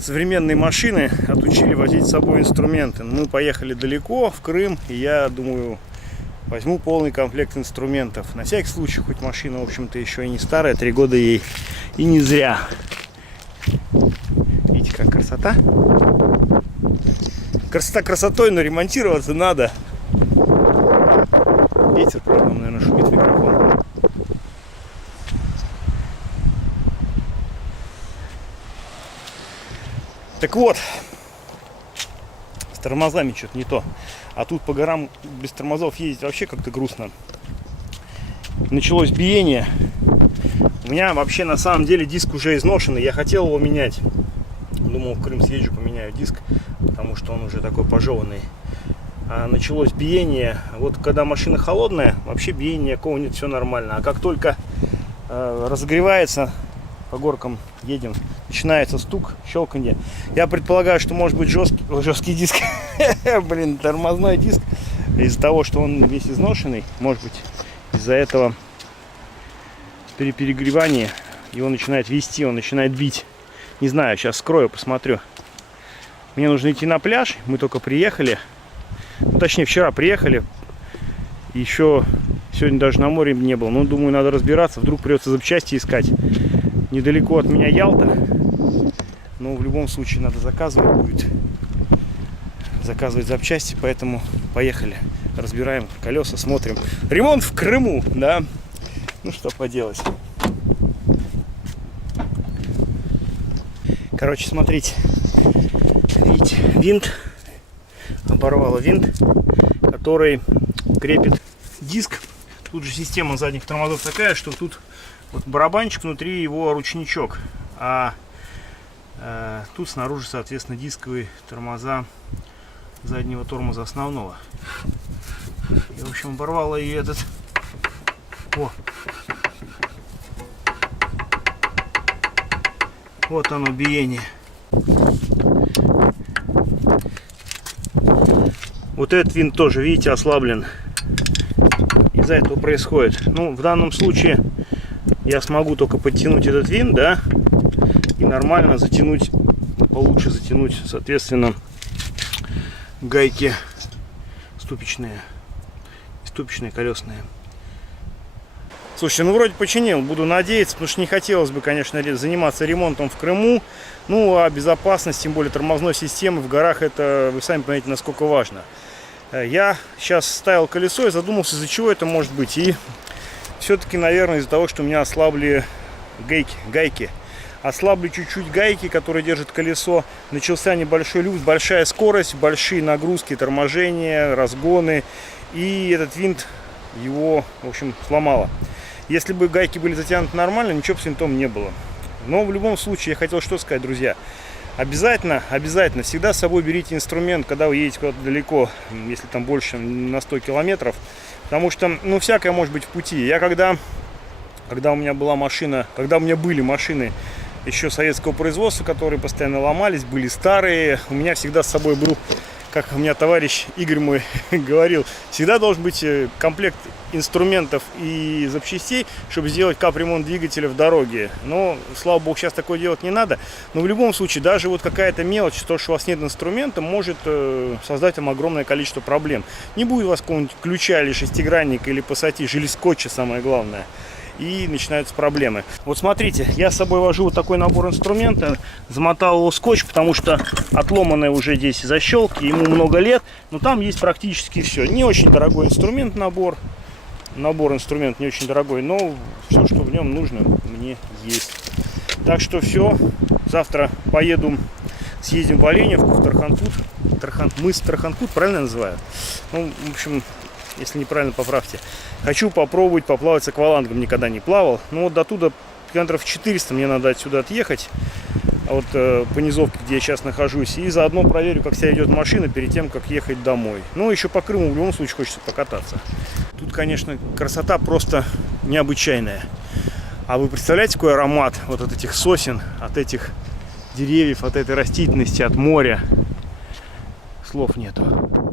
современные машины отучили возить с собой инструменты. Мы поехали далеко, в Крым, и я думаю, возьму полный комплект инструментов. На всякий случай, хоть машина, в общем-то, еще и не старая, 3 года ей, и не зря. Видите, как красота? Красота красотой, но ремонтироваться надо. Ветер, правда, наверное, шумит в микрофон. Так вот, с тормозами что-то не то. А тут по горам без тормозов ездить вообще как-то грустно. Началось биение. У меня вообще на самом деле диск уже изношенный. Я хотел его менять. Думал, в Крым съезжу, поменяю диск, потому что он уже такой пожеванный. А началось биение. Вот когда машина холодная, вообще биения никакого нет, все нормально. А как только разогревается, по горкам едем, начинается стук, щелканье. Я предполагаю, что может быть жесткий диск. Блин, тормозной диск. Из-за того, что он весь изношенный, может быть, из-за этого при перегревании его начинает вести, он начинает бить. Не знаю, сейчас скрою, посмотрю. Мне нужно идти на пляж. Мы только приехали. Ну, точнее, вчера приехали. Еще сегодня даже на море не было. Ну, думаю, надо разбираться. Вдруг придется запчасти искать. Недалеко от меня Ялта. Но в любом случае надо заказывать будет. Заказывать запчасти. Поэтому поехали. Разбираем колеса, смотрим. Ремонт в Крыму, да? Ну, что поделать. Короче, смотрите. Видите, винт. Оборвало винт, который крепит диск. Тут же система задних тормозов такая, что тут вот барабанчик, внутри его ручничок. А тут снаружи, соответственно, дисковые тормоза заднего тормоза основного. И, в общем, оборвало и этот. О. Вот оно, биение. Вот этот винт тоже, видите, ослаблен. Из-за этого происходит. Ну, в данном случае я смогу только подтянуть этот винт, да, и нормально затянуть, получше затянуть, соответственно, гайки ступичные колесные. Слушайте, ну вроде починил, буду надеяться, потому что не хотелось бы, конечно, заниматься ремонтом в Крыму. Ну, а безопасность, тем более тормозной системы в горах, это, вы сами понимаете, насколько важно. Я сейчас ставил колесо и задумался, из-за чего это может быть. И все-таки, наверное, из-за того, что у меня ослабли гайки. Ослабли чуть-чуть гайки, которые держат колесо. Начался небольшой люфт, большая скорость, большие нагрузки, торможения, разгоны. И этот винт его, в общем, сломало. Если бы гайки были затянуты нормально, ничего бы с винтом не было. Но в любом случае, я хотел что сказать, друзья. Обязательно, всегда с собой берите инструмент, когда вы едете куда-то далеко, если там больше на 100 километров. Потому что, ну, всякое может быть в пути. Я когда у меня была машина, когда у меня были машины еще советского производства, которые постоянно ломались, были старые, у меня всегда с собой был, как у меня товарищ Игорь мой говорил, всегда должен быть комплект инструментов и запчастей, чтобы сделать капремонт двигателя в дороге. Но, слава богу, сейчас такое делать не надо. Но в любом случае, даже вот какая-то мелочь, то, что у вас нет инструмента, может создать вам огромное количество проблем. Не будет у вас какого-нибудь ключа или шестигранника, или пассатижа, или скотча, самое главное. И начинаются проблемы. Вот смотрите, я с собой вожу вот такой набор инструмента. Замотал его скотч, потому что отломанные уже здесь защелки, ему много лет. Но там есть практически все. Не очень дорогой инструмент, набор инструмент не очень дорогой, но все, что в нем нужно, мне есть. Так что все, завтра поеду, съездим в Оленевку, в Тарханкут. Мыс Тарханкут, правильно называю? Ну, в общем, если неправильно, поправьте. Хочу попробовать поплавать с аквалангом, никогда не плавал. Но вот до туда километров 400 мне надо отсюда отъехать. Вот по низовке, где я сейчас нахожусь. И заодно проверю, как себя идет машина перед тем, как ехать домой. Ну, еще по Крыму в любом случае хочется покататься. Тут, конечно, красота просто необычайная. А вы представляете, какой аромат вот от этих сосен, от этих деревьев, от этой растительности, от моря? Слов нету.